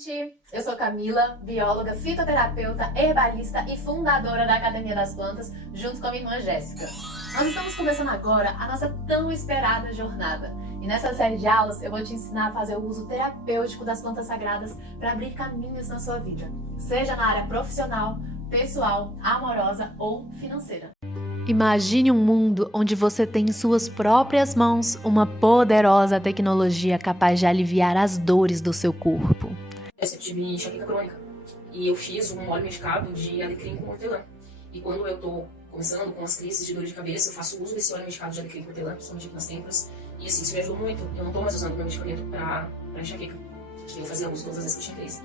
gente! Eu sou Camila, bióloga, fitoterapeuta, herbalista e fundadora da Academia das Plantas, junto com a minha irmã Jéssica. Nós estamos começando agora a nossa tão esperada jornada. E nessa série de aulas eu vou te ensinar a fazer o uso terapêutico das plantas sagradas para abrir caminhos na sua vida, seja na área profissional, pessoal, amorosa ou financeira. Imagine um mundo onde você tem em suas próprias mãos uma poderosa tecnologia capaz de aliviar as dores do seu corpo. Eu sempre tive enxaqueca crônica e eu fiz um óleo medicado de alecrim com hortelã. E quando eu tô começando com as crises de dor de cabeça, eu faço uso desse óleo medicado de alecrim com hortelã, principalmente nas têmporas. E assim, isso me ajudou muito. Eu não tô mais usando meu medicamento pra enxaqueca, que eu fazia uso todas as vezes que eu tinha crise.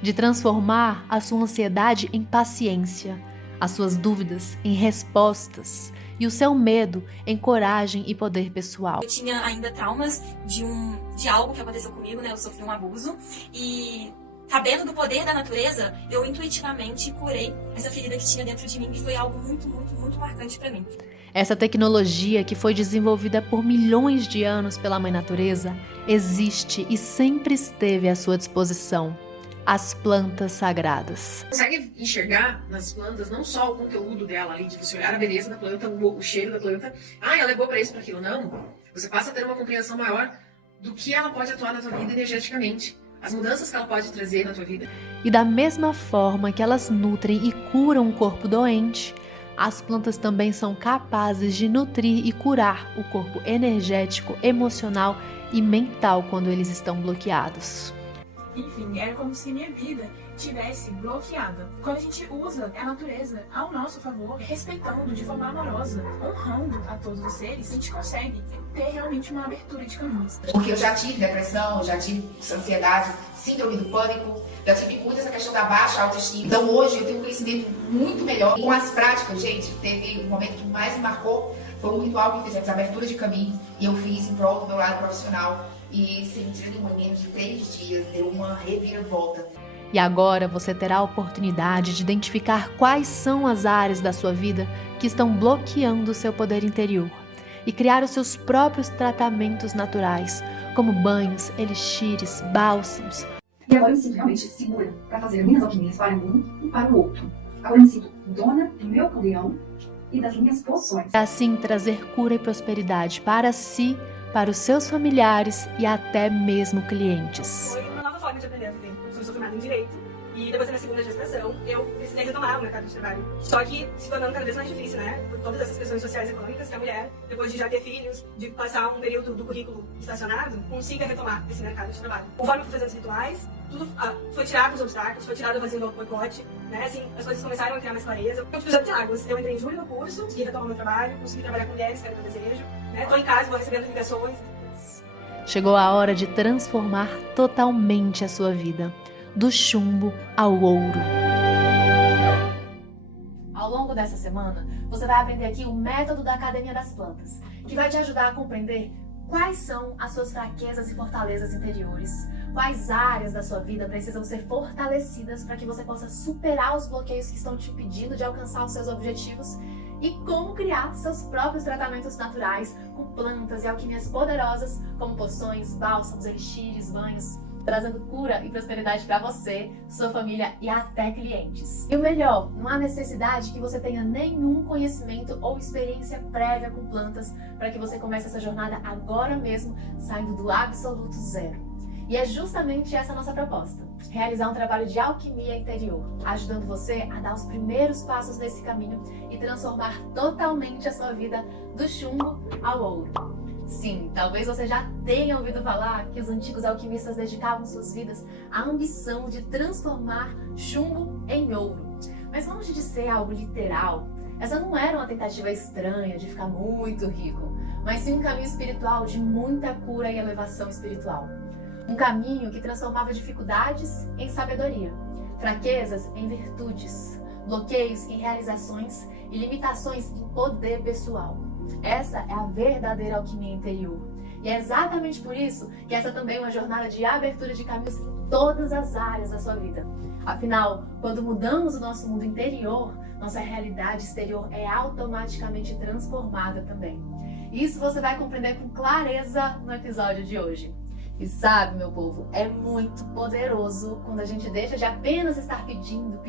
De transformar a sua ansiedade em paciência, as suas dúvidas em respostas e o seu medo em coragem e poder pessoal. Eu tinha ainda traumas de algo que aconteceu comigo, né? Eu sofri um abuso e, sabendo do poder da natureza, eu intuitivamente curei essa ferida que tinha dentro de mim e foi algo muito, muito, muito marcante para mim. Essa tecnologia, que foi desenvolvida por milhões de anos pela Mãe Natureza, existe e sempre esteve à sua disposição. As plantas sagradas. Consegue enxergar nas plantas não só o conteúdo dela ali, de você olhar a beleza da planta, o cheiro da planta, ela é boa para isso, para aquilo. Não. Você passa a ter uma compreensão maior do que ela pode atuar na tua vida energeticamente, as mudanças que ela pode trazer na tua vida. E da mesma forma que elas nutrem e curam o corpo doente, as plantas também são capazes de nutrir e curar o corpo energético, emocional e mental quando eles estão bloqueados. Enfim, era como se minha vida tivesse bloqueada. Quando a gente usa a natureza ao nosso favor, respeitando de forma amorosa, honrando a todos os seres, a gente consegue ter realmente uma abertura de caminhos. Porque eu já tive depressão, já tive ansiedade, síndrome do pânico, já tive muito essa questão da baixa autoestima. Então hoje eu tenho um conhecimento muito melhor. E com as práticas, gente, teve um momento que mais me marcou, foi um ritual que fizemos, abertura de caminho, e eu fiz em prol do meu lado profissional. E sentindo em menos de 3 dias, deu uma reviravolta. E agora você terá a oportunidade de identificar quais são as áreas da sua vida que estão bloqueando o seu poder interior e criar os seus próprios tratamentos naturais, como banhos, elixires, bálsamos. E agora eu me sinto realmente segura para fazer minhas alquimias para um e para o outro. Agora eu me sinto dona do meu panteão e das minhas poções. E assim trazer cura e prosperidade para si, para os seus familiares e até mesmo clientes. Foi uma nova forma de aprender a viver. Eu sou formada em Direito e depois da minha segunda gestação eu precisei retomar o mercado de trabalho. Só que se tornando cada vez mais difícil, né? Por todas essas pressões sociais e econômicas que a mulher, depois de já ter filhos, de passar um período do currículo estacionado, consiga retomar esse mercado de trabalho. Conforme eu fui fazendo os rituais, tudo foi tirado os obstáculos, foi tirado o vazio do boicote, né? Assim, as coisas começaram a criar mais clareza. Eu tive de águas. Eu entrei em julho no curso, consegui retomar meu trabalho, consegui trabalhar com mulheres, que era o meu desejo, né? Tô em casa, vou recebendo ligações. Chegou a hora de transformar totalmente a sua vida, do chumbo ao ouro. Ao longo dessa semana, você vai aprender aqui o método da Academia das Plantas, que vai te ajudar a compreender quais são as suas fraquezas e fortalezas interiores, quais áreas da sua vida precisam ser fortalecidas para que você possa superar os bloqueios que estão te impedindo de alcançar os seus objetivos e como criar seus próprios tratamentos naturais com plantas e alquimias poderosas como poções, bálsamos, elixires, banhos, trazendo cura e prosperidade para você, sua família e até clientes. E o melhor, não há necessidade que você tenha nenhum conhecimento ou experiência prévia com plantas para que você comece essa jornada agora mesmo, saindo do absoluto zero. E é justamente essa a nossa proposta, realizar um trabalho de alquimia interior, ajudando você a dar os primeiros passos nesse caminho e transformar totalmente a sua vida do chumbo ao ouro. Sim, talvez você já tenha ouvido falar que os antigos alquimistas dedicavam suas vidas à ambição de transformar chumbo em ouro. Mas longe de ser algo literal, essa não era uma tentativa estranha de ficar muito rico, mas sim um caminho espiritual de muita cura e elevação espiritual. Um caminho que transformava dificuldades em sabedoria, fraquezas em virtudes, bloqueios em realizações e limitações em poder pessoal. Essa é a verdadeira alquimia interior. E é exatamente por isso que essa também é uma jornada de abertura de caminhos em todas as áreas da sua vida. Afinal, quando mudamos o nosso mundo interior, nossa realidade exterior é automaticamente transformada também. Isso você vai compreender com clareza no episódio de hoje. E sabe, meu povo, é muito poderoso quando a gente deixa de apenas estar pedindo,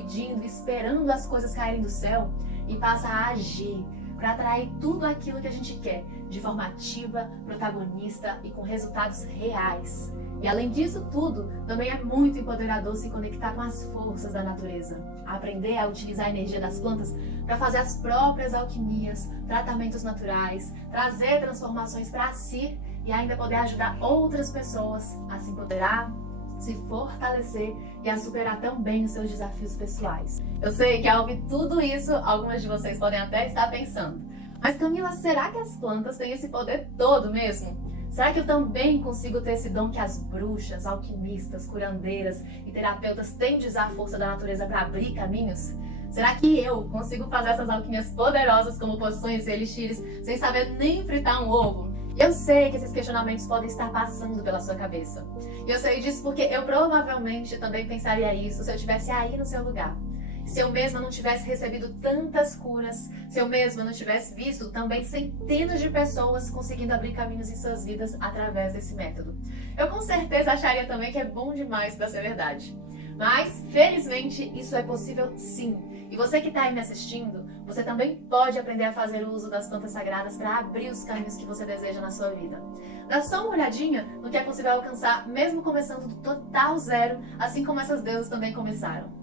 esperando as coisas caírem do céu e passa a agir para atrair tudo aquilo que a gente quer, de forma ativa, protagonista e com resultados reais. E além disso tudo, também é muito empoderador se conectar com as forças da natureza, aprender a utilizar a energia das plantas para fazer as próprias alquimias, tratamentos naturais, trazer transformações para si e ainda poder ajudar outras pessoas a se empoderar, se fortalecer e a superar também os seus desafios pessoais. Eu sei que ao ouvir tudo isso, algumas de vocês podem até estar pensando: mas Camila, será que as plantas têm esse poder todo mesmo? Será que eu também consigo ter esse dom que as bruxas, alquimistas, curandeiras e terapeutas têm de usar a força da natureza para abrir caminhos? Será que eu consigo fazer essas alquimias poderosas como poções e elixires sem saber nem fritar um ovo? E eu sei que esses questionamentos podem estar passando pela sua cabeça. E eu sei disso porque eu provavelmente também pensaria isso se eu estivesse aí no seu lugar. Se eu mesma não tivesse recebido tantas curas, se eu mesma não tivesse visto também centenas de pessoas conseguindo abrir caminhos em suas vidas através desse método. Eu com certeza acharia também que é bom demais para ser verdade. Mas, felizmente, isso é possível sim. E você que está aí me assistindo, você também pode aprender a fazer uso das plantas sagradas para abrir os caminhos que você deseja na sua vida. Dá só uma olhadinha no que é possível alcançar, mesmo começando do total zero, assim como essas deusas também começaram.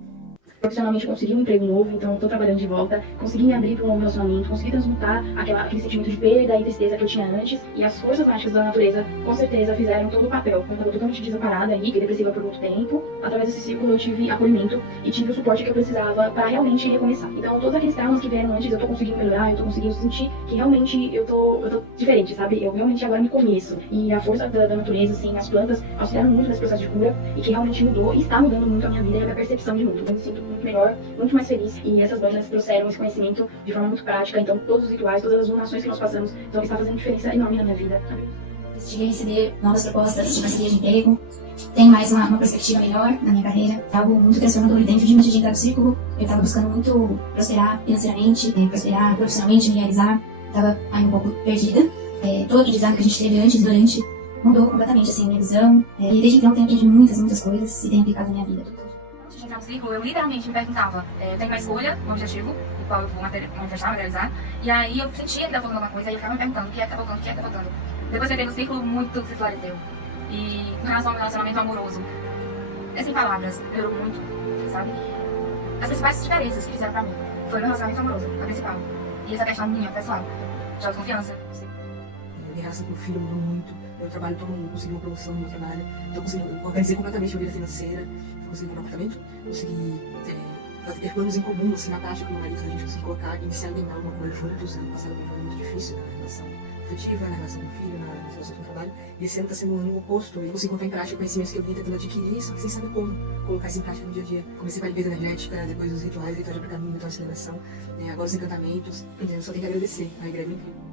Profissionalmente eu consegui um emprego novo, então estou trabalhando de volta, consegui me abrir para um novo relacionamento, consegui transmutar aquele sentimento de perda e tristeza que eu tinha antes, e as forças mágicas da natureza com certeza fizeram todo o papel. Eu estava totalmente desamparada e depressiva por muito tempo. Através desse círculo eu tive acolhimento e tive o suporte que eu precisava para realmente recomeçar. Então todos aqueles traumas que vieram antes eu estou conseguindo melhorar, eu estou conseguindo sentir que realmente eu tô diferente, sabe? Eu realmente agora me conheço. E a força da natureza, assim, as plantas auxiliaram muito nesse processo de cura e que realmente mudou e está mudando muito a minha vida e a minha percepção de mundo. Eu me sinto muito melhor, muito mais feliz, e essas bandas trouxeram esse conhecimento de forma muito prática. Então todos os rituais, todas as lunações que nós passamos está fazendo diferença enorme na minha vida. Decidi receber novas propostas de parceria de emprego, tenho mais uma perspectiva melhor na minha carreira, algo muito transformador. Dentro de entrar no círculo, eu estava buscando muito prosperar financeiramente, prosperar profissionalmente, me realizar, estava aí um pouco perdida. Todo o aprendizado que a gente teve antes e durante mudou completamente assim, a minha visão, e desde então tenho aprendido muitas coisas e tenho aplicado na minha vida. Antes de entrar no círculo, eu literalmente me perguntava, tenho uma escolha, um objetivo, o qual eu vou manifestar, materializar, e aí eu sentia que estava faltando alguma coisa, e eu ficava me perguntando o que é que está faltando, o que é que está faltando. Depois que eu entrei no círculo, muito se esclareceu. E em relação ao meu relacionamento amoroso, sem palavras, melhorou muito, sabe? As principais diferenças que fizeram pra mim foi o meu relacionamento amoroso, a principal. E essa questão minha, pessoal, de autoconfiança. Minha relação com o filho mudou muito. Meu trabalho, todo mundo conseguiu uma promoção no meu trabalho. Então, consegui organizar completamente a vida financeira. Consegui comprar um apartamento. Consegui ter planos em comum, assim, na prática com o marido. A gente conseguiu colocar e iniciar a ganhar uma coisa juntos. Ano passado foi muito difícil na relação afetiva, na relação com o filho, na relação com o trabalho. E esse ano está sendo um ano oposto. Eu consigo colocar em prática conhecimentos que eu vinha tentando adquirir, só que sem saber como colocar isso em prática no dia a dia. Comecei com a limpeza energética, depois os rituais, rituais para caminho, rituais de celebração, agora os encantamentos. Eu só tenho que agradecer. A igreja é incrível.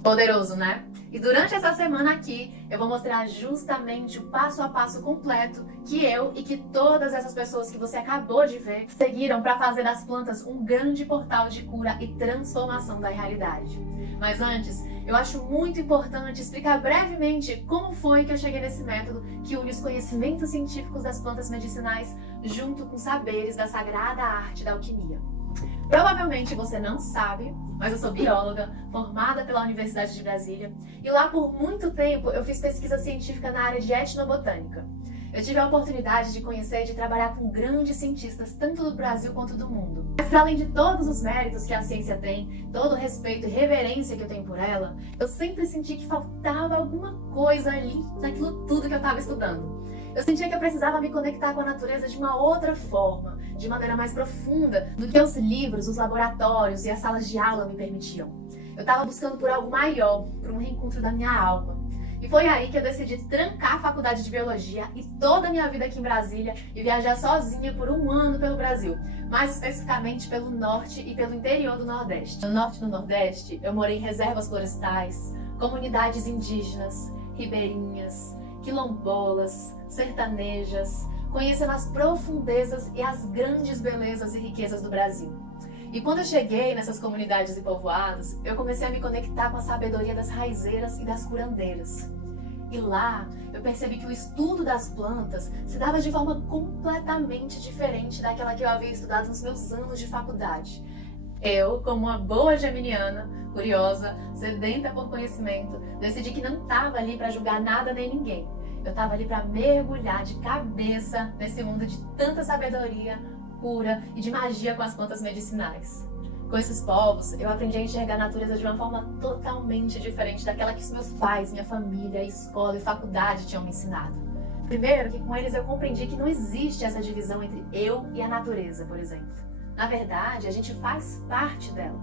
Poderoso, né? E durante essa semana aqui, eu vou mostrar justamente o passo a passo completo que eu e que todas essas pessoas que você acabou de ver seguiram para fazer das plantas um grande portal de cura e transformação da realidade. Mas antes, eu acho muito importante explicar brevemente como foi que eu cheguei nesse método que une os conhecimentos científicos das plantas medicinais junto com saberes da sagrada arte da alquimia. Provavelmente você não sabe, mas eu sou bióloga, formada pela Universidade de Brasília, e lá por muito tempo eu fiz pesquisa científica na área de etnobotânica. Eu tive a oportunidade de conhecer e de trabalhar com grandes cientistas, tanto do Brasil quanto do mundo. Mas para além de todos os méritos que a ciência tem, todo o respeito e reverência que eu tenho por ela, eu sempre senti que faltava alguma coisa ali naquilo tudo que eu estava estudando. Eu sentia que eu precisava me conectar com a natureza de uma outra forma, de maneira mais profunda do que os livros, os laboratórios e as salas de aula me permitiam. Eu estava buscando por algo maior, por um reencontro da minha alma. E foi aí que eu decidi trancar a faculdade de biologia e toda a minha vida aqui em Brasília e viajar sozinha por um ano pelo Brasil, mais especificamente pelo norte e pelo interior do Nordeste. No norte e no Nordeste, eu morei em reservas florestais, comunidades indígenas, ribeirinhas, quilombolas, sertanejas, conhecendo as profundezas e as grandes belezas e riquezas do Brasil. E quando eu cheguei nessas comunidades e povoados, eu comecei a me conectar com a sabedoria das raizeiras e das curandeiras. E lá eu percebi que o estudo das plantas se dava de forma completamente diferente daquela que eu havia estudado nos meus anos de faculdade. Eu, como uma boa geminiana, curiosa, sedenta por conhecimento, decidi que não estava ali para julgar nada nem ninguém. Eu estava ali para mergulhar de cabeça nesse mundo de tanta sabedoria, cura e de magia com as plantas medicinais. Com esses povos, eu aprendi a enxergar a natureza de uma forma totalmente diferente daquela que os meus pais, minha família, escola e faculdade tinham me ensinado. Primeiro, que com eles eu compreendi que não existe essa divisão entre eu e a natureza, por exemplo. Na verdade, a gente faz parte dela.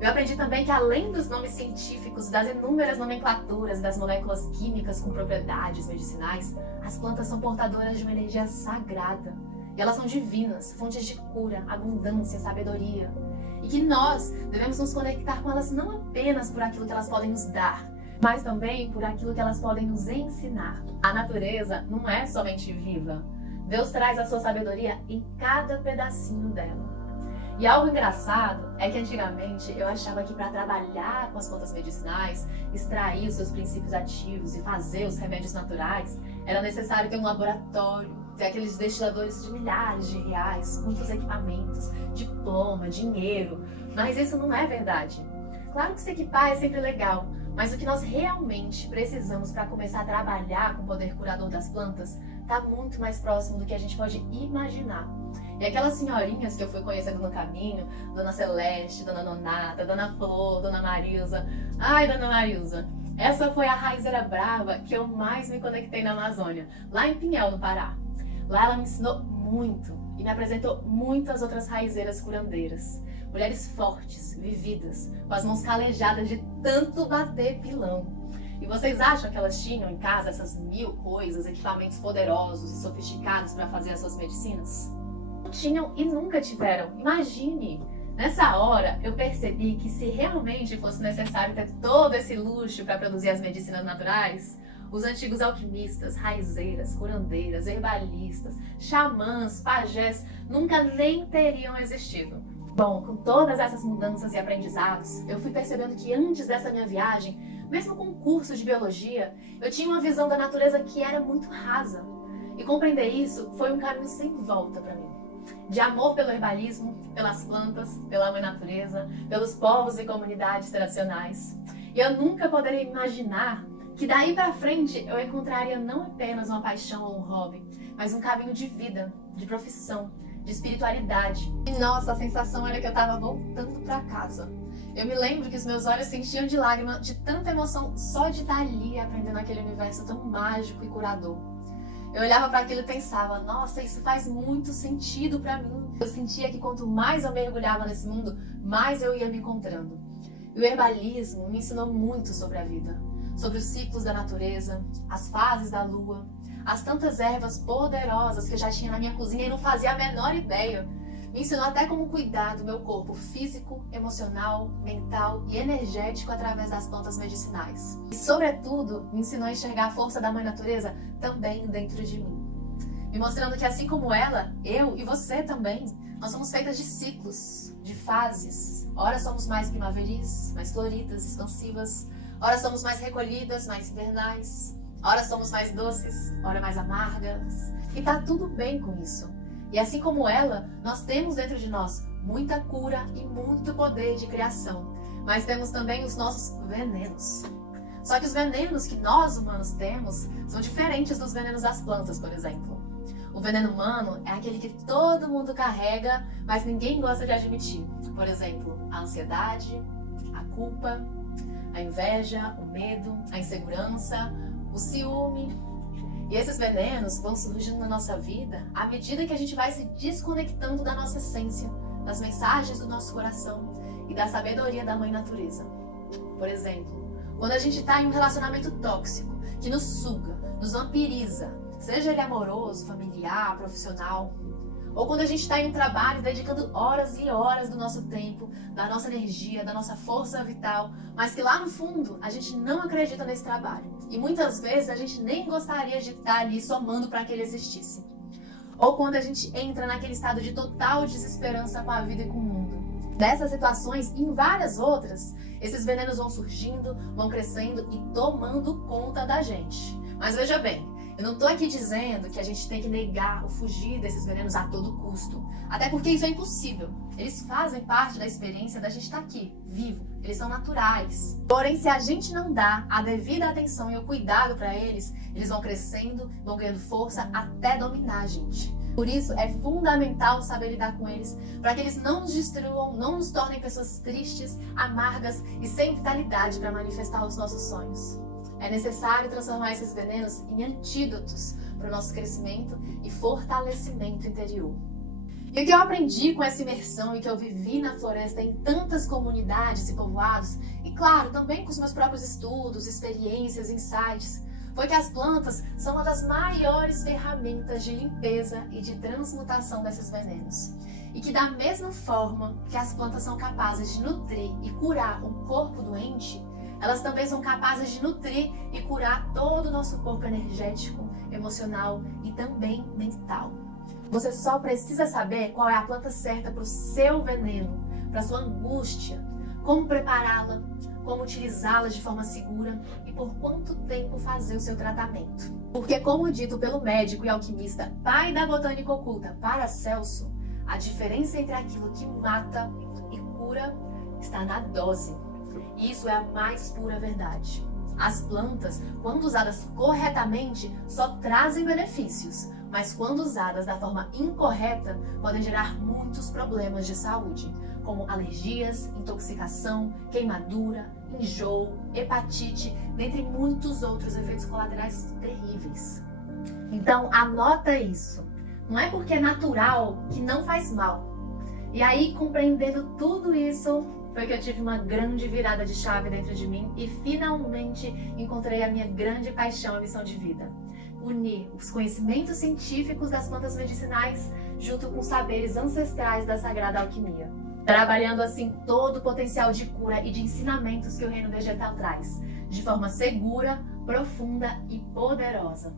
Eu aprendi também que além dos nomes científicos, das inúmeras nomenclaturas das moléculas químicas com propriedades medicinais, as plantas são portadoras de uma energia sagrada. E elas são divinas, fontes de cura, abundância, sabedoria. E que nós devemos nos conectar com elas não apenas por aquilo que elas podem nos dar, mas também por aquilo que elas podem nos ensinar. A natureza não é somente viva. Deus traz a sua sabedoria em cada pedacinho dela. E algo engraçado é que antigamente eu achava que para trabalhar com as plantas medicinais, extrair os seus princípios ativos e fazer os remédios naturais, era necessário ter um laboratório, ter aqueles destiladores de milhares de reais, muitos equipamentos, diploma, dinheiro. Mas isso não é verdade. Claro que se equipar é sempre legal, mas o que nós realmente precisamos para começar a trabalhar com o poder curador das plantas está muito mais próximo do que a gente pode imaginar. E aquelas senhorinhas que eu fui conhecendo no caminho, Dona Celeste, Dona Nonata, Dona Flor, Dona Marilza. Ai, Dona Marilza, essa foi a raizeira brava que eu mais me conectei na Amazônia, lá em Pinhel, no Pará. Lá ela me ensinou muito e me apresentou muitas outras raizeiras curandeiras. Mulheres fortes, vividas, com as mãos calejadas de tanto bater pilão. E vocês acham que elas tinham em casa essas 1000 coisas, equipamentos poderosos e sofisticados para fazer as suas medicinas? Não tinham e nunca tiveram. Imagine! Nessa hora, eu percebi que se realmente fosse necessário ter todo esse luxo para produzir as medicinas naturais, os antigos alquimistas, raizeiras, curandeiras, herbalistas, xamãs, pajés nunca nem teriam existido. Bom, com todas essas mudanças e aprendizados, eu fui percebendo que antes dessa minha viagem, mesmo com o curso de biologia, eu tinha uma visão da natureza que era muito rasa. E compreender isso foi um caminho sem volta para mim. De amor pelo herbalismo, pelas plantas, pela mãe natureza, pelos povos e comunidades tradicionais. E eu nunca poderia imaginar que daí pra frente eu encontraria não apenas uma paixão ou um hobby, mas um caminho de vida, de profissão, de espiritualidade. E nossa, a sensação era que eu tava voltando pra casa. Eu me lembro que os meus olhos se enchiam de lágrimas, de tanta emoção só de estar ali aprendendo aquele universo tão mágico e curador. Eu olhava para aquilo e pensava, nossa, isso faz muito sentido para mim. Eu sentia que quanto mais eu mergulhava nesse mundo, mais eu ia me encontrando. E o herbalismo me ensinou muito sobre a vida, sobre os ciclos da natureza, as fases da lua, as tantas ervas poderosas que eu já tinha na minha cozinha e não fazia a menor ideia. Me ensinou até como cuidar do meu corpo físico, emocional, mental e energético através das plantas medicinais. E, sobretudo, me ensinou a enxergar a força da Mãe Natureza também dentro de mim. Me mostrando que, assim como ela, eu e você também, nós somos feitas de ciclos, de fases. Ora somos mais primaveris, mais floridas, expansivas. Ora somos mais recolhidas, mais invernais. Ora somos mais doces, ora mais amargas. E tá tudo bem com isso. E assim como ela, nós temos dentro de nós muita cura e muito poder de criação. Mas temos também os nossos venenos. Só que os venenos que nós humanos temos são diferentes dos venenos das plantas, por exemplo. O veneno humano é aquele que todo mundo carrega, mas ninguém gosta de admitir. Por exemplo, a ansiedade, a culpa, a inveja, o medo, a insegurança, o ciúme. E esses venenos vão surgindo na nossa vida à medida que a gente vai se desconectando da nossa essência, das mensagens do nosso coração e da sabedoria da Mãe Natureza. Por exemplo, quando a gente está em um relacionamento tóxico, que nos suga, nos vampiriza, seja ele amoroso, familiar, profissional, ou quando a gente está em um trabalho dedicando horas e horas do nosso tempo, da nossa energia, da nossa força vital, mas que lá no fundo a gente não acredita nesse trabalho. E muitas vezes a gente nem gostaria de estar ali somando para que ele existisse. Ou quando a gente entra naquele estado de total desesperança com a vida e com o mundo. Dessas situações e em várias outras, esses venenos vão surgindo, vão crescendo e tomando conta da gente. Mas veja bem, eu não tô aqui dizendo que a gente tem que negar ou fugir desses venenos a todo custo. Até porque isso é impossível. Eles fazem parte da experiência da gente estar aqui, vivo. Eles são naturais. Porém, se a gente não dá a devida atenção e o cuidado para eles vão crescendo, vão ganhando força até dominar a gente. Por isso, é fundamental saber lidar com eles, para que eles não nos destruam, não nos tornem pessoas tristes, amargas e sem vitalidade para manifestar os nossos sonhos. É necessário transformar esses venenos em antídotos para o nosso crescimento e fortalecimento interior. E o que eu aprendi com essa imersão e que eu vivi na floresta em tantas comunidades e povoados, e claro, também com os meus próprios estudos, experiências, insights, foi que as plantas são uma das maiores ferramentas de limpeza e de transmutação desses venenos. E que da mesma forma que as plantas são capazes de nutrir e curar um corpo doente, elas também são capazes de nutrir e curar todo o nosso corpo energético, emocional e também mental. Você só precisa saber qual é a planta certa para o seu veneno, para a sua angústia, como prepará-la, como utilizá-la de forma segura e por quanto tempo fazer o seu tratamento. Porque, como dito pelo médico e alquimista, pai da botânica oculta, Paracelso, a diferença entre aquilo que mata e cura está na dose. E isso é a mais pura verdade. As plantas, quando usadas corretamente, só trazem benefícios, mas quando usadas da forma incorreta, podem gerar muitos problemas de saúde, como alergias, intoxicação, queimadura, enjoo, hepatite, dentre muitos outros efeitos colaterais terríveis. Então, anota isso. Não é porque é natural que não faz mal. E aí, compreendendo tudo isso, foi que eu tive uma grande virada de chave dentro de mim e finalmente encontrei a minha grande paixão e missão de vida. Unir os conhecimentos científicos das plantas medicinais junto com saberes ancestrais da sagrada alquimia, trabalhando assim todo o potencial de cura e de ensinamentos que o reino vegetal traz, de forma segura, profunda e poderosa.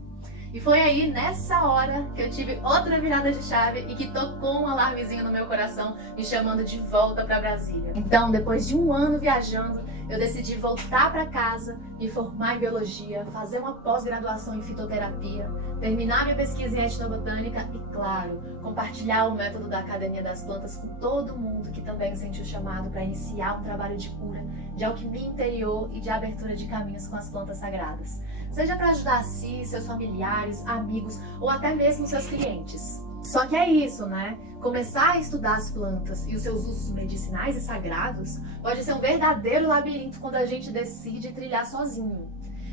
E foi aí, nessa hora, que eu tive outra virada de chave e que tocou um alarmezinho no meu coração, me chamando de volta para Brasília. Então, depois de um ano viajando, eu decidi voltar para casa, me formar em biologia, fazer uma pós-graduação em fitoterapia, terminar minha pesquisa em etnobotânica e, claro, compartilhar o método da Academia das Plantas com todo mundo que também sente o chamado para iniciar um trabalho de cura, de alquimia interior e de abertura de caminhos com as plantas sagradas. Seja para ajudar a si, seus familiares, amigos ou até mesmo seus clientes. Só que é isso, né? Começar a estudar as plantas e os seus usos medicinais e sagrados pode ser um verdadeiro labirinto quando a gente decide trilhar sozinho.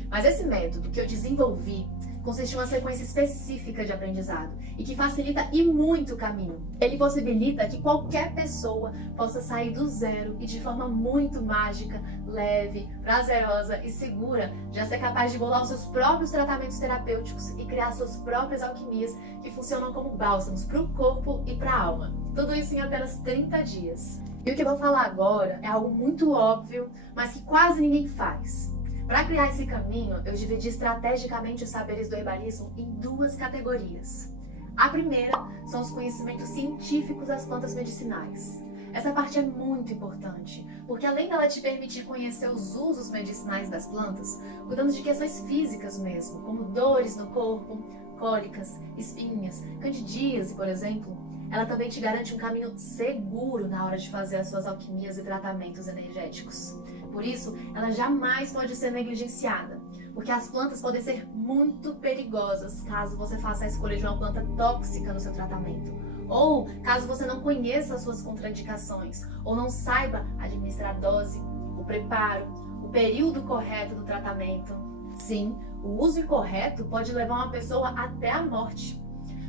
Mas esse método que eu desenvolvi consiste em uma sequência específica de aprendizado e que facilita e muito o caminho. Ele possibilita que qualquer pessoa possa sair do zero e de forma muito mágica, leve, prazerosa e segura, já ser capaz de bolar os seus próprios tratamentos terapêuticos e criar suas próprias alquimias que funcionam como bálsamos para o corpo e para a alma. Tudo isso em apenas 30 dias. E o que eu vou falar agora é algo muito óbvio, mas que quase ninguém faz. Para criar esse caminho, eu dividi estrategicamente os saberes do herbalismo em duas categorias. A primeira são os conhecimentos científicos das plantas medicinais. Essa parte é muito importante, porque além dela te permitir conhecer os usos medicinais das plantas, cuidando de questões físicas mesmo, como dores no corpo, cólicas, espinhas, candidíase, por exemplo, ela também te garante um caminho seguro na hora de fazer as suas alquimias e tratamentos energéticos. Por isso, ela jamais pode ser negligenciada, porque as plantas podem ser muito perigosas caso você faça a escolha de uma planta tóxica no seu tratamento, ou caso você não conheça as suas contraindicações, ou não saiba administrar a dose, o preparo, o período correto do tratamento. Sim, o uso incorreto pode levar uma pessoa até a morte.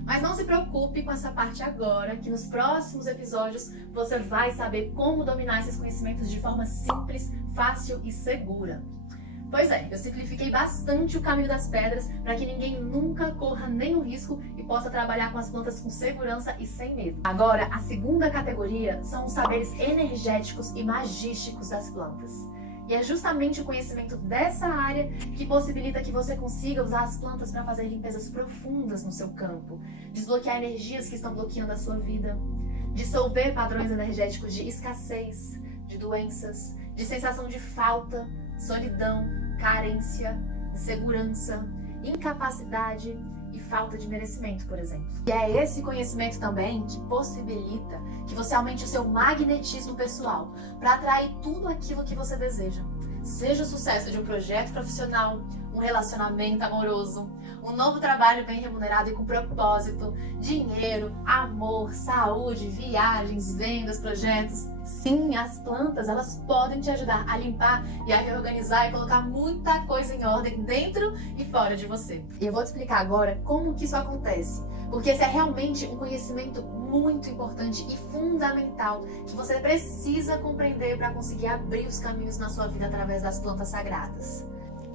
Mas não se preocupe com essa parte agora, que nos próximos episódios você vai saber como dominar esses conhecimentos de forma simples, fácil e segura. Pois é, eu simplifiquei bastante o caminho das pedras para que ninguém nunca corra nenhum risco e possa trabalhar com as plantas com segurança e sem medo. Agora, a segunda categoria são os saberes energéticos e magísticos das plantas. E é justamente o conhecimento dessa área que possibilita que você consiga usar as plantas para fazer limpezas profundas no seu campo, desbloquear energias que estão bloqueando a sua vida, dissolver padrões energéticos de escassez, de doenças, de sensação de falta, solidão, carência, insegurança, incapacidade e falta de merecimento, por exemplo. E é esse conhecimento também que possibilita que você aumente o seu magnetismo pessoal para atrair tudo aquilo que você deseja. Seja o sucesso de um projeto profissional, um relacionamento amoroso, um novo trabalho bem remunerado e com propósito, dinheiro, amor, saúde, viagens, vendas, projetos. Sim, as plantas, elas podem te ajudar a limpar e a reorganizar e colocar muita coisa em ordem dentro e fora de você. E eu vou te explicar agora como que isso acontece, porque esse é realmente um conhecimento muito importante e fundamental que você precisa compreender para conseguir abrir os caminhos na sua vida através das plantas sagradas.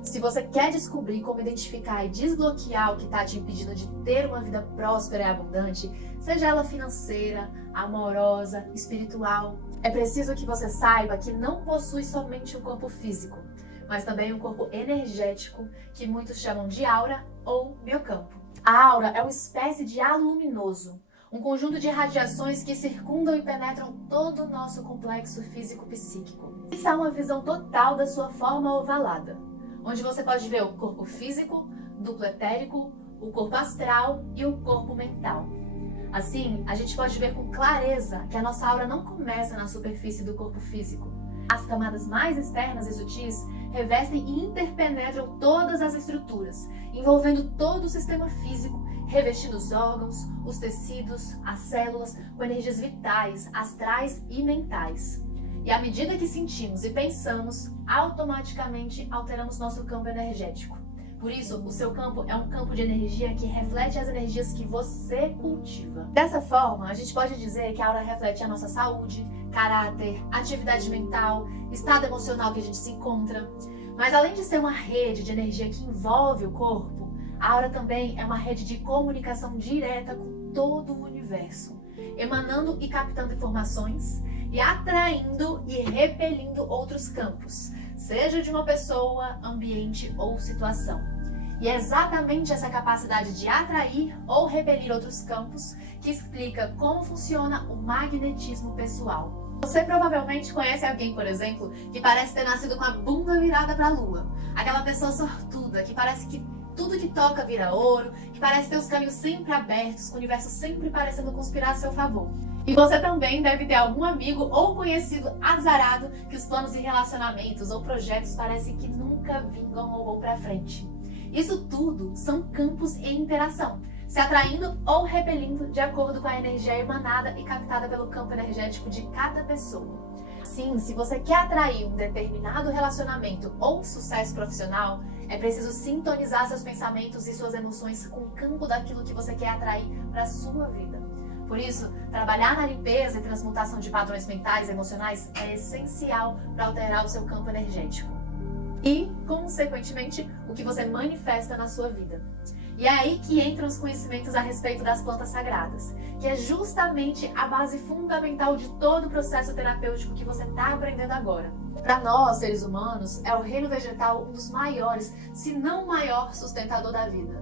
Se você quer descobrir como identificar e desbloquear o que está te impedindo de ter uma vida próspera e abundante, seja ela financeira, amorosa, espiritual, é preciso que você saiba que não possui somente um corpo físico, mas também um corpo energético, que muitos chamam de aura ou biocampo. A aura é uma espécie de halo luminoso, um conjunto de radiações que circundam e penetram todo o nosso complexo físico-psíquico. Isso é uma visão total da sua forma ovalada, onde você pode ver o corpo físico, duplo etérico, o corpo astral e o corpo mental. Assim, a gente pode ver com clareza que a nossa aura não começa na superfície do corpo físico. As camadas mais externas e sutis revestem e interpenetram todas as estruturas, envolvendo todo o sistema físico, revestindo os órgãos, os tecidos, as células com energias vitais, astrais e mentais. E à medida que sentimos e pensamos, automaticamente alteramos nosso campo energético. Por isso, o seu campo é um campo de energia que reflete as energias que você cultiva. Dessa forma, a gente pode dizer que a aura reflete a nossa saúde, caráter, atividade mental, estado emocional que a gente se encontra. Mas além de ser uma rede de energia que envolve o corpo, a aura também é uma rede de comunicação direta com todo o universo, emanando e captando informações e atraindo e repelindo outros campos, seja de uma pessoa, ambiente ou situação. E é exatamente essa capacidade de atrair ou repelir outros campos que explica como funciona o magnetismo pessoal. Você provavelmente conhece alguém, por exemplo, que parece ter nascido com a bunda virada para a lua. Aquela pessoa sortuda que parece que tudo que toca vira ouro, que parece ter os caminhos sempre abertos, com o universo sempre parecendo conspirar a seu favor. E você também deve ter algum amigo ou conhecido azarado que os planos de relacionamentos ou projetos parecem que nunca vingam ou vão para frente. Isso tudo são campos em interação, se atraindo ou repelindo de acordo com a energia emanada e captada pelo campo energético de cada pessoa. Assim, se você quer atrair um determinado relacionamento ou sucesso profissional, é preciso sintonizar seus pensamentos e suas emoções com o campo daquilo que você quer atrair para a sua vida. Por isso, trabalhar na limpeza e transmutação de padrões mentais e emocionais é essencial para alterar o seu campo energético e, consequentemente, o que você manifesta na sua vida. E é aí que entram os conhecimentos a respeito das plantas sagradas, que é justamente a base fundamental de todo o processo terapêutico que você está aprendendo agora. Para nós, seres humanos, é o reino vegetal um dos maiores, se não o maior, sustentador da vida.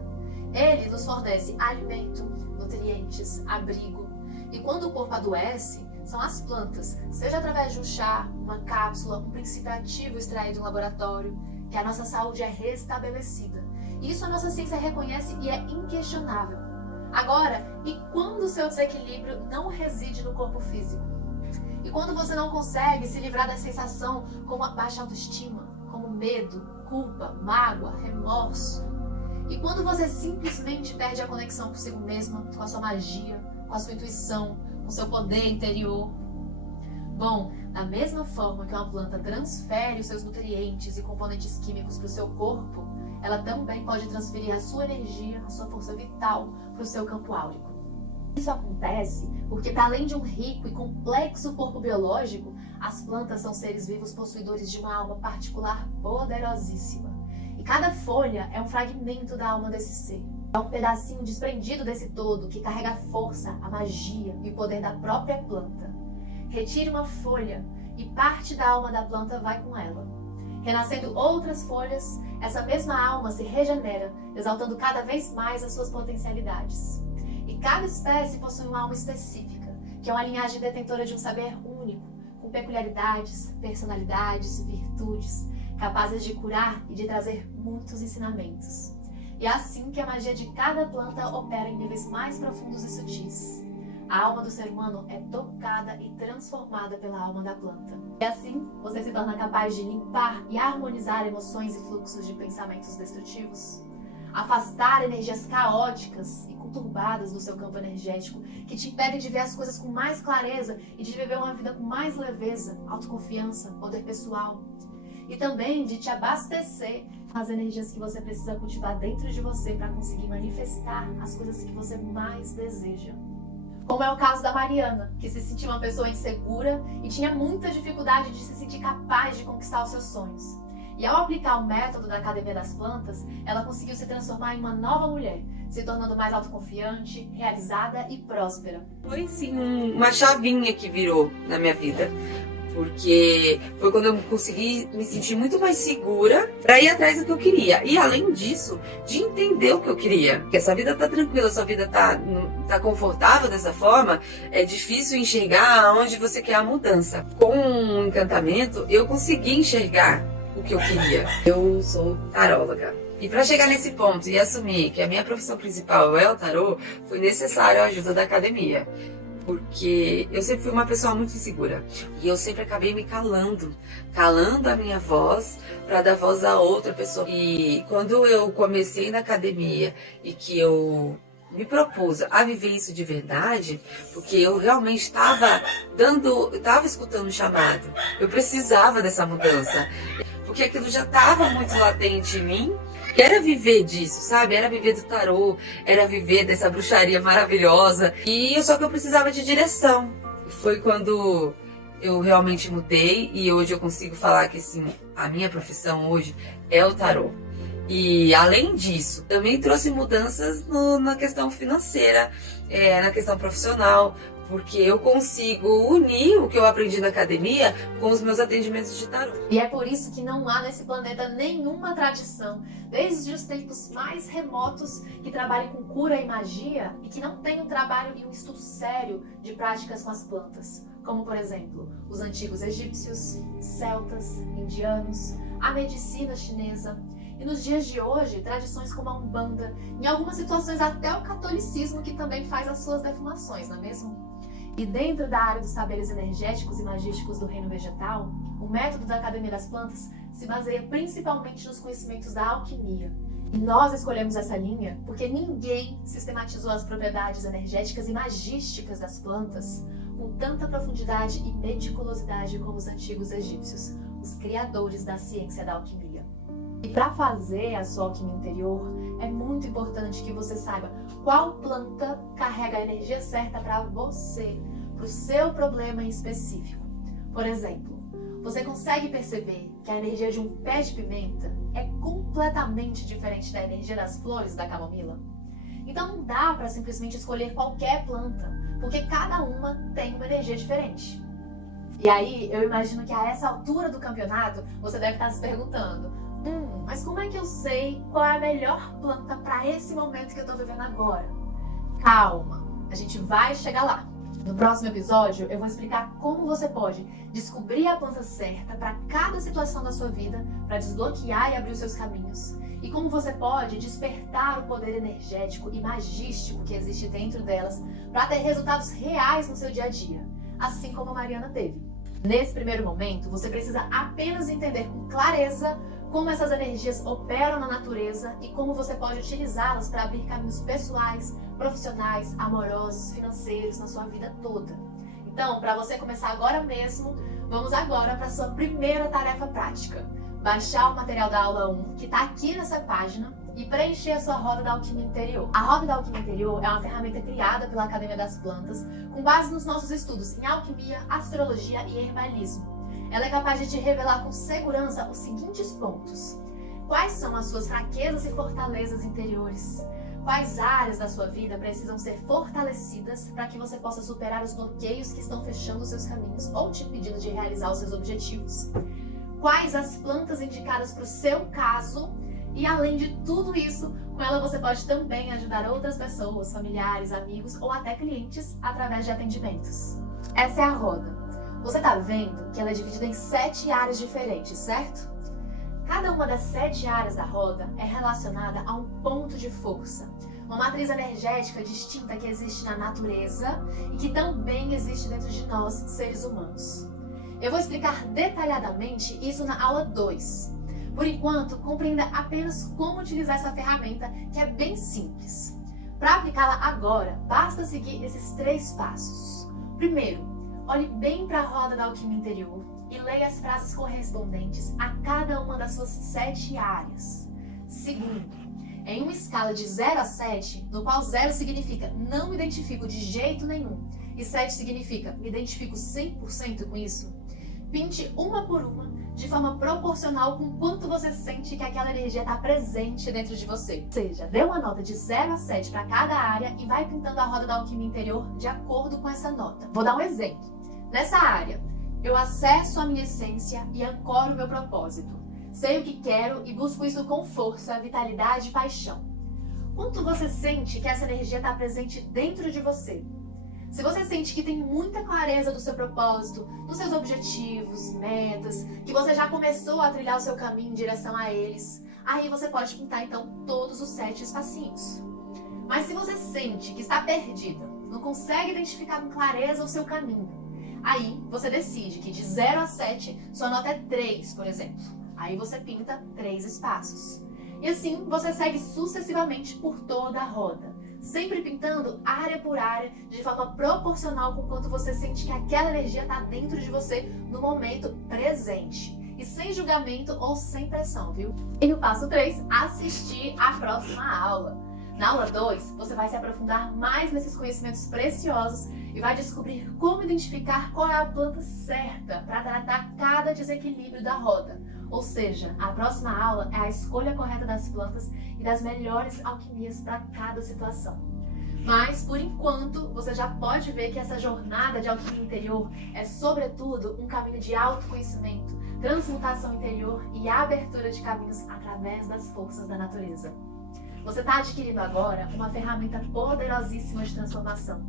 Ele nos fornece alimento, nutrientes, abrigo. E quando o corpo adoece, são as plantas, seja através de um chá, uma cápsula, um princípio ativo extraído em laboratório, que a nossa saúde é restabelecida. Isso a nossa ciência reconhece e é inquestionável. Agora, e quando o seu desequilíbrio não reside no corpo físico? E quando você não consegue se livrar da sensação como a baixa autoestima, como medo, culpa, mágoa, remorso? E quando você simplesmente perde a conexão consigo mesma, com a sua magia, com a sua intuição, com o seu poder interior? Bom, da mesma forma que uma planta transfere os seus nutrientes e componentes químicos para o seu corpo, ela também pode transferir a sua energia, a sua força vital para o seu campo áurico. Isso acontece porque, para além de um rico e complexo corpo biológico, as plantas são seres vivos possuidores de uma alma particular poderosíssima. E cada folha é um fragmento da alma desse ser. É um pedacinho desprendido desse todo que carrega a força, a magia e o poder da própria planta. Retire uma folha e parte da alma da planta vai com ela. Renascendo outras folhas, essa mesma alma se regenera, exaltando cada vez mais as suas potencialidades. E cada espécie possui uma alma específica, que é uma linhagem detentora de um saber único, com com peculiaridades, personalidades, virtudes, capazes de curar e de trazer muitos ensinamentos. E é assim que a magia de cada planta opera em níveis mais profundos e sutis. A alma do ser humano é tocada e transformada pela alma da planta. E assim, você se torna capaz de limpar e harmonizar emoções e fluxos de pensamentos destrutivos, afastar energias caóticas e conturbadas do seu campo energético, que te impedem de ver as coisas com mais clareza e de viver uma vida com mais leveza, autoconfiança, poder pessoal. E também de te abastecer com as energias que você precisa cultivar dentro de você para conseguir manifestar as coisas que você mais deseja. Como é o caso da Mariana, que se sentia uma pessoa insegura e tinha muita dificuldade de se sentir capaz de conquistar os seus sonhos. E ao aplicar o método da Academia das Plantas, ela conseguiu se transformar em uma nova mulher, se tornando mais autoconfiante, realizada e próspera. Foi sim uma chavinha que virou na minha vida, porque foi quando eu consegui me sentir muito mais segura para ir atrás do que eu queria. E além disso, de entender o que eu queria. Porque essa vida tá tranquila, sua vida tá confortável dessa forma, é difícil enxergar aonde você quer a mudança. Com o encantamento, eu consegui enxergar o que eu queria. Eu sou taróloga. E para chegar nesse ponto e assumir que a minha profissão principal é o tarô, foi necessário a ajuda da academia. Porque eu sempre fui uma pessoa muito insegura. E eu sempre acabei me calando a minha voz para dar voz a outra pessoa. E quando eu comecei na academia e que eu me propus a viver isso de verdade, porque eu realmente estava escutando o chamado. Eu precisava dessa mudança. Porque aquilo já estava muito latente em mim. Que era viver disso, sabe? Era viver do tarô, era viver dessa bruxaria maravilhosa. E só que eu precisava de direção. Foi quando eu realmente mudei e hoje eu consigo falar que assim, a minha profissão hoje é o tarô. E além disso, também trouxe mudanças na questão financeira, na questão profissional, porque eu consigo unir o que eu aprendi na academia com os meus atendimentos de tarô. E é por isso que não há nesse planeta nenhuma tradição, desde os tempos mais remotos, que trabalhe com cura e magia e que não tenha um trabalho e um estudo sério de práticas com as plantas, como por exemplo, os antigos egípcios, celtas, indianos, a medicina chinesa. E nos dias de hoje, tradições como a Umbanda, em algumas situações até o catolicismo, que também faz as suas defumações, não é mesmo? E dentro da área dos saberes energéticos e magísticos do reino vegetal, o método da Academia das Plantas se baseia principalmente nos conhecimentos da alquimia. E nós escolhemos essa linha porque ninguém sistematizou as propriedades energéticas e magísticas das plantas com tanta profundidade e meticulosidade como os antigos egípcios, os criadores da ciência da alquimia. E para fazer a sua alquimia interior, é muito importante que você saiba qual planta carrega a energia certa para você, para o seu problema em específico. Por exemplo, você consegue perceber que a energia de um pé de pimenta é completamente diferente da energia das flores da camomila? Então não dá para simplesmente escolher qualquer planta, porque cada uma tem uma energia diferente. E aí, eu imagino que a essa altura do campeonato, você deve estar se perguntando: mas como é que eu sei qual é a melhor planta para esse momento que eu tô vivendo agora? Calma, a gente vai chegar lá. No próximo episódio, eu vou explicar como você pode descobrir a planta certa para cada situação da sua vida, para desbloquear e abrir os seus caminhos. E como você pode despertar o poder energético e magístico que existe dentro delas para ter resultados reais no seu dia a dia, assim como a Mariana teve. Nesse primeiro momento, você precisa apenas entender com clareza como essas energias operam na natureza e como você pode utilizá-las para abrir caminhos pessoais, profissionais, amorosos, financeiros na sua vida toda. Então, para você começar agora mesmo, vamos agora para a sua primeira tarefa prática. Baixar o material da aula 1, que está aqui nessa página, e preencher a sua roda da alquimia interior. A roda da alquimia interior é uma ferramenta criada pela Academia das Plantas, com base nos nossos estudos em alquimia, astrologia e herbalismo. Ela é capaz de te revelar com segurança os seguintes pontos: quais são as suas fraquezas e fortalezas interiores? Quais áreas da sua vida precisam ser fortalecidas para que você possa superar os bloqueios que estão fechando os seus caminhos ou te impedindo de realizar os seus objetivos? Quais as plantas indicadas para o seu caso? E além de tudo isso, com ela você pode também ajudar outras pessoas, familiares, amigos ou até clientes através de atendimentos. Essa é a roda. Você tá vendo que ela é dividida em 7 áreas diferentes, certo? Cada uma das 7 áreas da roda é relacionada a um ponto de força, uma matriz energética distinta que existe na natureza e que também existe dentro de nós, seres humanos. Eu vou explicar detalhadamente isso na aula 2. Por enquanto, compreenda apenas como utilizar essa ferramenta, que é bem simples. Para aplicá-la agora, basta seguir esses 3 passos. Primeiro, olhe bem para a roda da alquimia interior e leia as frases correspondentes a cada uma das suas 7 áreas. Segundo, em uma escala de 0 a 7, no qual 0 significa não me identifico de jeito nenhum e 7 significa me identifico 100% com isso, pinte uma por uma de forma proporcional com quanto você sente que aquela energia está presente dentro de você. Ou seja, dê uma nota de 0 a 7 para cada área e vai pintando a roda da alquimia interior de acordo com essa nota. Vou dar um exemplo. Nessa área, eu acesso a minha essência e ancoro o meu propósito. Sei o que quero e busco isso com força, vitalidade e paixão. Quanto você sente que essa energia está presente dentro de você? Se você sente que tem muita clareza do seu propósito, dos seus objetivos, metas, que você já começou a trilhar o seu caminho em direção a eles, aí você pode pintar então todos os 7 espacinhos. Mas se você sente que está perdida, não consegue identificar com clareza o seu caminho, aí você decide que de 0 a 7 sua nota é 3, por exemplo. Aí você pinta 3 espaços. E assim você segue sucessivamente por toda a roda, sempre pintando área por área de forma proporcional com quanto você sente que aquela energia está dentro de você no momento presente. E sem julgamento ou sem pressão, viu? E o passo 3, assistir à próxima aula. Na aula 2, você vai se aprofundar mais nesses conhecimentos preciosos e vai descobrir como identificar qual é a planta certa para tratar cada desequilíbrio da roda. Ou seja, a próxima aula é a escolha correta das plantas e das melhores alquimias para cada situação. Mas, por enquanto, você já pode ver que essa jornada de alquimia interior é, sobretudo, um caminho de autoconhecimento, transmutação interior e abertura de caminhos através das forças da natureza. Você está adquirindo agora uma ferramenta poderosíssima de transformação.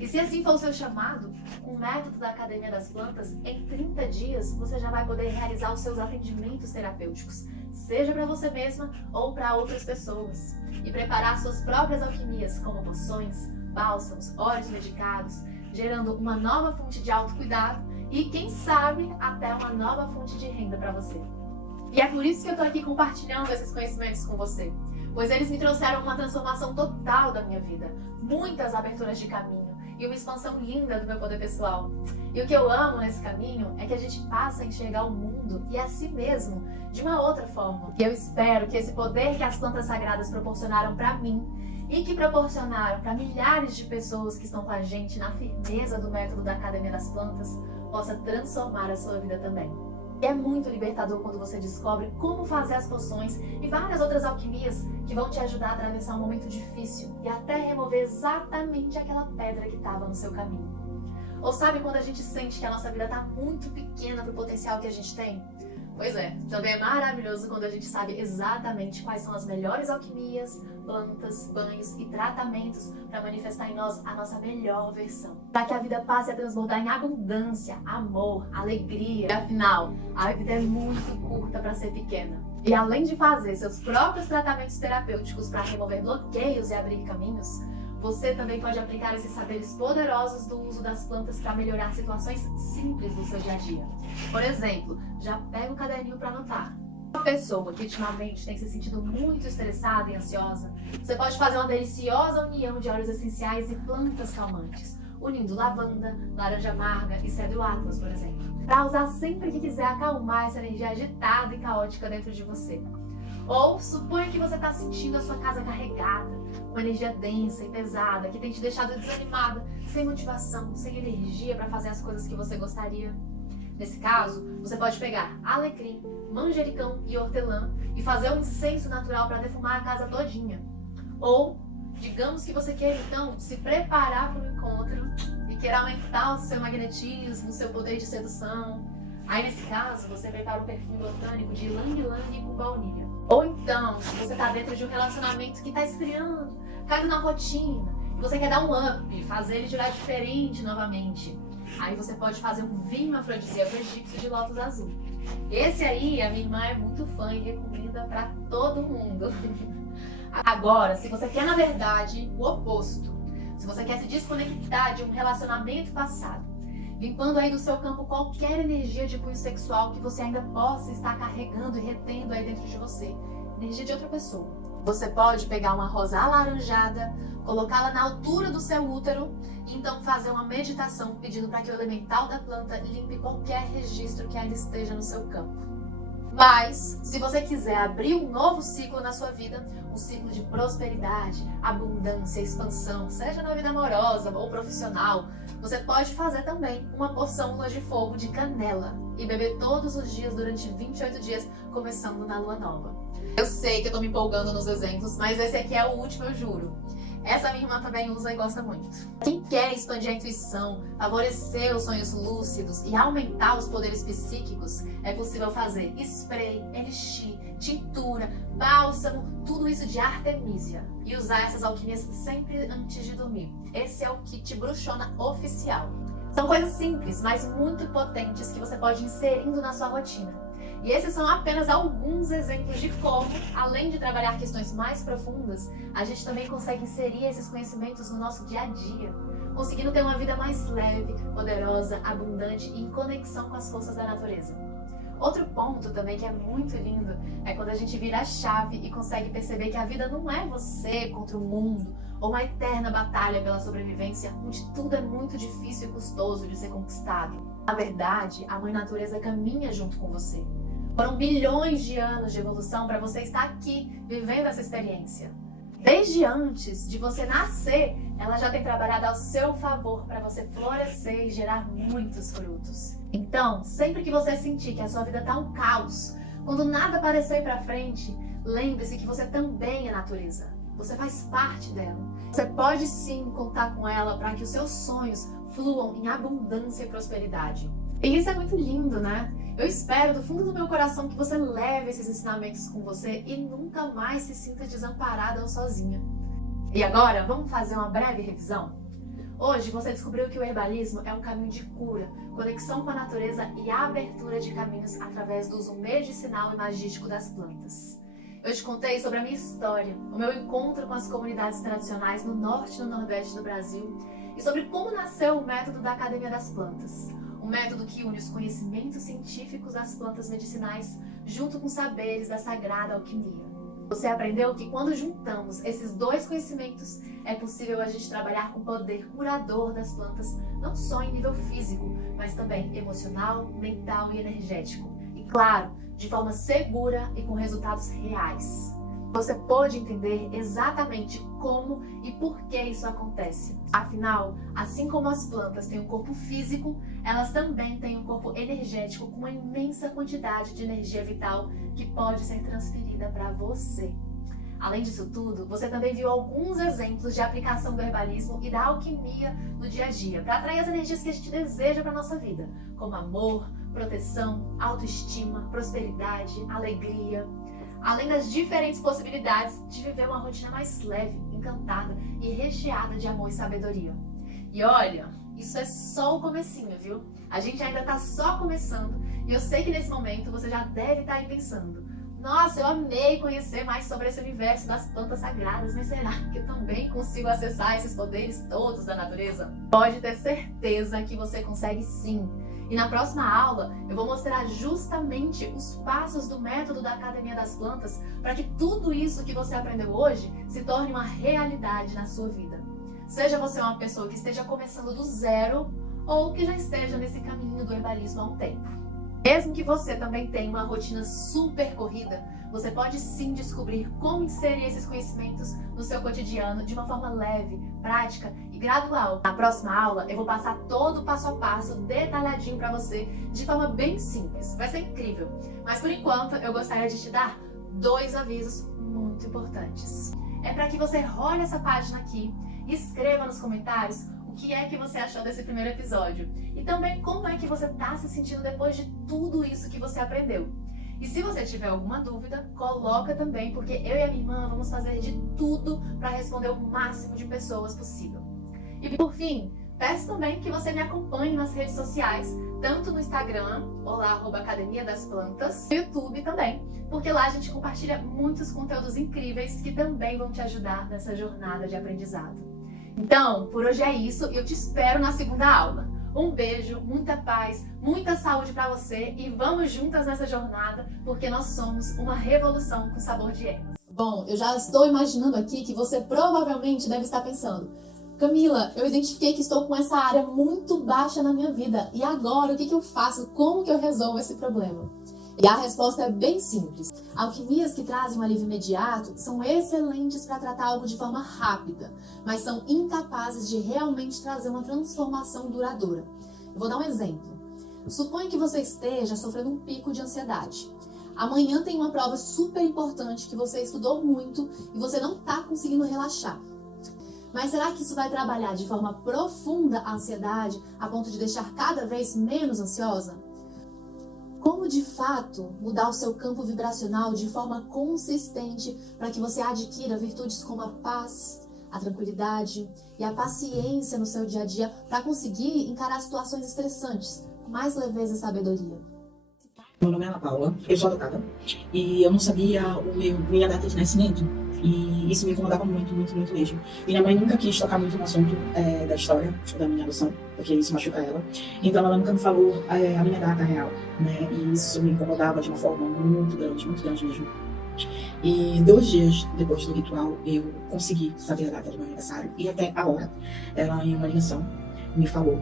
E se assim for o seu chamado, com o método da Academia das Plantas, em 30 dias você já vai poder realizar os seus atendimentos terapêuticos, seja para você mesma ou para outras pessoas, e preparar suas próprias alquimias, como poções, bálsamos, óleos medicados, gerando uma nova fonte de autocuidado e, quem sabe, até uma nova fonte de renda para você. E é por isso que eu estou aqui compartilhando esses conhecimentos com você, pois eles me trouxeram uma transformação total da minha vida, muitas aberturas de caminho e uma expansão linda do meu poder pessoal. E o que eu amo nesse caminho é que a gente passa a enxergar o mundo e a si mesmo de uma outra forma. E eu espero que esse poder que as plantas sagradas proporcionaram para mim e que proporcionaram para milhares de pessoas que estão com a gente na firmeza do método da Academia das Plantas possa transformar a sua vida também. E é muito libertador quando você descobre como fazer as poções e várias outras alquimias que vão te ajudar a atravessar um momento difícil e até remover exatamente aquela pedra que estava no seu caminho. Ou sabe quando a gente sente que a nossa vida está muito pequena para o potencial que a gente tem? Pois é, também é maravilhoso quando a gente sabe exatamente quais são as melhores alquimias, plantas, banhos e tratamentos para manifestar em nós a nossa melhor versão. Para que a vida passe a transbordar em abundância, amor, alegria. E afinal, a vida é muito curta para ser pequena. E além de fazer seus próprios tratamentos terapêuticos para remover bloqueios e abrir caminhos, você também pode aplicar esses saberes poderosos do uso das plantas para melhorar situações simples do seu dia a dia. Por exemplo, já pega o caderninho para anotar. Uma pessoa que ultimamente tem se sentido muito estressada e ansiosa, você pode fazer uma deliciosa união de óleos essenciais e plantas calmantes, unindo lavanda, laranja amarga e cedro atlas, por exemplo, para usar sempre que quiser acalmar essa energia agitada e caótica dentro de você. Ou suponha que você está sentindo a sua casa carregada, uma energia densa e pesada que tem te deixado desanimada, sem motivação, sem energia para fazer as coisas que você gostaria. Nesse caso, você pode pegar alecrim, manjericão e hortelã e fazer um incenso natural para defumar a casa todinha. Ou, digamos que você queira então se preparar para o encontro e queira aumentar o seu magnetismo, o seu poder de sedução. Aí nesse caso, você prepara um perfume botânico de ylang-ylang com baunilha. Ou então, se você está dentro de um relacionamento que está esfriando, caindo na rotina, e você quer dar um up, fazer ele girar diferente novamente. Aí você pode fazer um vinho afrodisíaco egípcio de lótus azul. Esse aí, a minha irmã é muito fã e recomenda pra todo mundo. Agora, se você quer, na verdade, o oposto, se você quer se desconectar de um relacionamento passado, limpando aí do seu campo qualquer energia de cunho sexual que você ainda possa estar carregando e retendo aí dentro de você, energia de outra pessoa. Você pode pegar uma rosa alaranjada, colocá-la na altura do seu útero e então fazer uma meditação pedindo para que o elemental da planta limpe qualquer registro que ainda esteja no seu campo. Mas, se você quiser abrir um novo ciclo na sua vida, um ciclo de prosperidade, abundância, expansão, seja na vida amorosa ou profissional, você pode fazer também uma porção lua de fogo de canela e beber todos os dias durante 28 dias, começando na lua nova. Eu sei que eu tô me empolgando nos exemplos, mas esse aqui é o último, eu juro. Essa minha irmã também usa e gosta muito. Quem quer expandir a intuição, favorecer os sonhos lúcidos e aumentar os poderes psíquicos, é possível fazer spray, elixir, tintura, bálsamo, tudo isso de artemisia. E usar essas alquimias sempre antes de dormir. Esse é o kit bruxona oficial. São coisas simples, mas muito potentes que você pode ir inserindo na sua rotina. E esses são apenas alguns exemplos de como, além de trabalhar questões mais profundas, a gente também consegue inserir esses conhecimentos no nosso dia a dia, conseguindo ter uma vida mais leve, poderosa, abundante e em conexão com as forças da natureza. Outro ponto também que é muito lindo é quando a gente vira a chave e consegue perceber que a vida não é você contra o mundo ou uma eterna batalha pela sobrevivência, onde tudo é muito difícil e custoso de ser conquistado. Na verdade, a Mãe Natureza caminha junto com você. Foram bilhões de anos de evolução para você estar aqui, vivendo essa experiência. Desde antes de você nascer, ela já tem trabalhado ao seu favor para você florescer e gerar muitos frutos. Então, sempre que você sentir que a sua vida está um caos, quando nada parecer ir para frente, lembre-se que você também é natureza. Você faz parte dela. Você pode sim contar com ela para que os seus sonhos fluam em abundância e prosperidade. E isso é muito lindo, né? Eu espero do fundo do meu coração que você leve esses ensinamentos com você e nunca mais se sinta desamparada ou sozinha. E agora, vamos fazer uma breve revisão? Hoje você descobriu que o herbalismo é um caminho de cura, conexão com a natureza e abertura de caminhos através do uso medicinal e magístico das plantas. Eu te contei sobre a minha história, o meu encontro com as comunidades tradicionais no norte e no nordeste do Brasil e sobre como nasceu o método da Academia das Plantas. Um método que une os conhecimentos científicos das plantas medicinais junto com saberes da sagrada alquimia. Você aprendeu que quando juntamos esses dois conhecimentos, é possível a gente trabalhar com o poder curador das plantas, não só em nível físico, mas também emocional, mental e energético. E claro, de forma segura e com resultados reais. Você pode entender exatamente como e por que isso acontece. Afinal, assim como as plantas têm um corpo físico, elas também têm um corpo energético com uma imensa quantidade de energia vital que pode ser transferida para você. Além disso tudo, você também viu alguns exemplos de aplicação do herbalismo e da alquimia no dia a dia, para atrair as energias que a gente deseja para a nossa vida, como amor, proteção, autoestima, prosperidade, alegria. Além das diferentes possibilidades de viver uma rotina mais leve, encantada e recheada de amor e sabedoria. E olha, isso é só o comecinho, viu? A gente ainda tá só começando e eu sei que nesse momento você já deve estar aí pensando: nossa, eu amei conhecer mais sobre esse universo das plantas sagradas, mas será que eu também consigo acessar esses poderes todos da natureza? Pode ter certeza que você consegue sim! E na próxima aula eu vou mostrar justamente os passos do método da Academia das Plantas para que tudo isso que você aprendeu hoje se torne uma realidade na sua vida. Seja você uma pessoa que esteja começando do zero ou que já esteja nesse caminho do herbalismo há um tempo. Mesmo que você também tenha uma rotina super corrida, você pode sim descobrir como inserir esses conhecimentos no seu cotidiano de uma forma leve, prática e gradual. Na próxima aula eu vou passar todo o passo a passo detalhadinho para você de forma bem simples. Vai ser incrível. Mas por enquanto eu gostaria de te dar 2 avisos muito importantes. É para que você role essa página aqui e escreva nos comentários o que é que você achou desse primeiro episódio e também como é que você está se sentindo depois de tudo isso que você aprendeu. E se você tiver alguma dúvida, coloca também, porque eu e a minha irmã vamos fazer de tudo para responder o máximo de pessoas possível. E por fim, Peço também que você me acompanhe nas redes sociais, tanto no Instagram, olá, @Academia das Plantas, no YouTube também, porque lá a gente compartilha muitos conteúdos incríveis que também vão te ajudar nessa jornada de aprendizado. Então, por hoje é isso e eu te espero na segunda aula. Um beijo, muita paz, muita saúde para você e vamos juntas nessa jornada, porque nós somos uma revolução com sabor de ervas. Bom, eu já estou imaginando aqui que você provavelmente deve estar pensando: Camila, eu identifiquei que estou com essa área muito baixa na minha vida. E agora, o que eu faço? Como que eu resolvo esse problema? E a resposta é bem simples. Alquimias que trazem um alívio imediato são excelentes para tratar algo de forma rápida, mas são incapazes de realmente trazer uma transformação duradoura. Eu vou dar um exemplo. Suponha que você esteja sofrendo um pico de ansiedade. Amanhã tem uma prova super importante que você estudou muito e você não está conseguindo relaxar. Mas será que isso vai trabalhar de forma profunda a ansiedade a ponto de deixar cada vez menos ansiosa? Como de fato mudar o seu campo vibracional de forma consistente para que você adquira virtudes como a paz, a tranquilidade e a paciência no seu dia a dia para conseguir encarar situações estressantes com mais leveza e sabedoria? Meu nome é Ana Paula, eu sou adotada e eu não sabia minha data de nascimento. E isso me incomodava muito, muito, muito mesmo. Minha mãe nunca quis tocar muito no assunto da história da minha adoção, porque isso machuca ela. Então ela nunca me falou a minha data real, né? E isso me incomodava de uma forma muito grande mesmo. E 2 dias depois do ritual, eu consegui saber a data do meu aniversário. E até a hora, ela em uma ligação me falou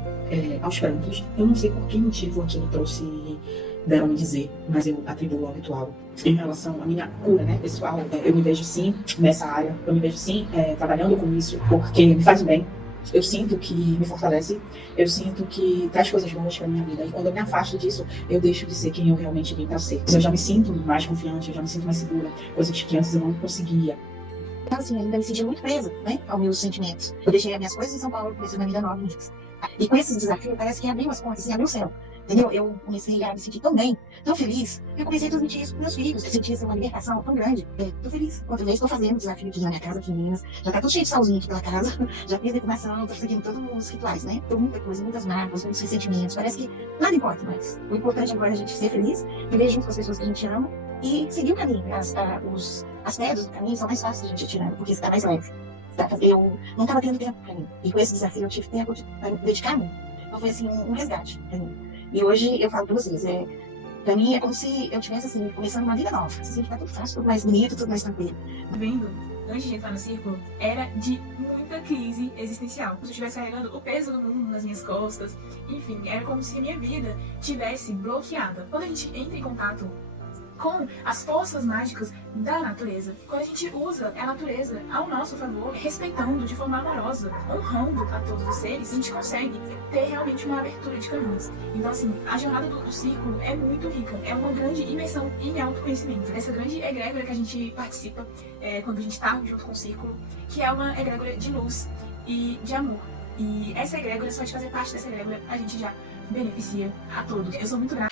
aos prantos. Eu não sei por que motivo aquilo trouxe dela me dizer, mas eu atribuo ao ritual. Em relação à minha cura, né, pessoal, eu me vejo sim nessa área, eu me vejo sim trabalhando com isso, porque me faz bem. Eu sinto que me fortalece, eu sinto que traz coisas boas pra minha vida. E quando eu me afasto disso, eu deixo de ser quem eu realmente vim pra ser. Eu já me sinto mais confiante, eu já me sinto mais segura, coisas que antes eu não conseguia. Então, assim, eu ainda me sentia muito presa, né, aos meus sentimentos. Eu deixei as minhas coisas em São Paulo, comecei uma vida nova. E com esse desafio, parece que abriu as portas, assim, abriu o céu. Entendeu? Eu comecei a me sentir tão bem, tão feliz, eu comecei a transmitir isso para meus filhos. Eu senti uma libertação tão grande. Tô feliz. Outra vez estou fazendo desafio aqui na minha casa, aqui em Minas. Já tá tudo cheio de salzinho aqui pela casa. Já fiz defumação, tô seguindo todos os rituais, né? Tô muita coisa, muitas mágoas, muitos ressentimentos. Parece que nada importa mais. O importante agora é a gente ser feliz, viver junto com as pessoas que a gente ama e seguir o caminho. As pedras do caminho são mais fáceis de a gente tirando, porque está mais leve. Eu não estava tendo tempo para mim. E com esse desafio eu tive tempo para me dedicar-me. Então foi assim um resgate para mim. E hoje eu falo pra vocês, pra mim é como se eu estivesse assim, começando uma vida nova. Assim, tá tudo fácil, tudo mais bonito, tudo mais tranquilo. Vendo, antes de entrar no círculo, era de muita crise existencial. Se eu estivesse carregando o peso do mundo nas minhas costas, enfim, era como se a minha vida tivesse bloqueada. Quando a gente entra em contato com as forças mágicas da natureza, quando a gente usa a natureza ao nosso favor, respeitando de forma amorosa, honrando a todos os seres, a gente consegue ter realmente uma abertura de caminhos. Então, assim, a jornada do círculo é muito rica, é uma grande imersão em autoconhecimento. Essa grande egrégora que a gente participa quando a gente está junto com o círculo, que é uma egrégora de luz e de amor. E essa egrégora, só de fazer parte dessa egrégora, a gente já beneficia a todos. Eu sou muito grata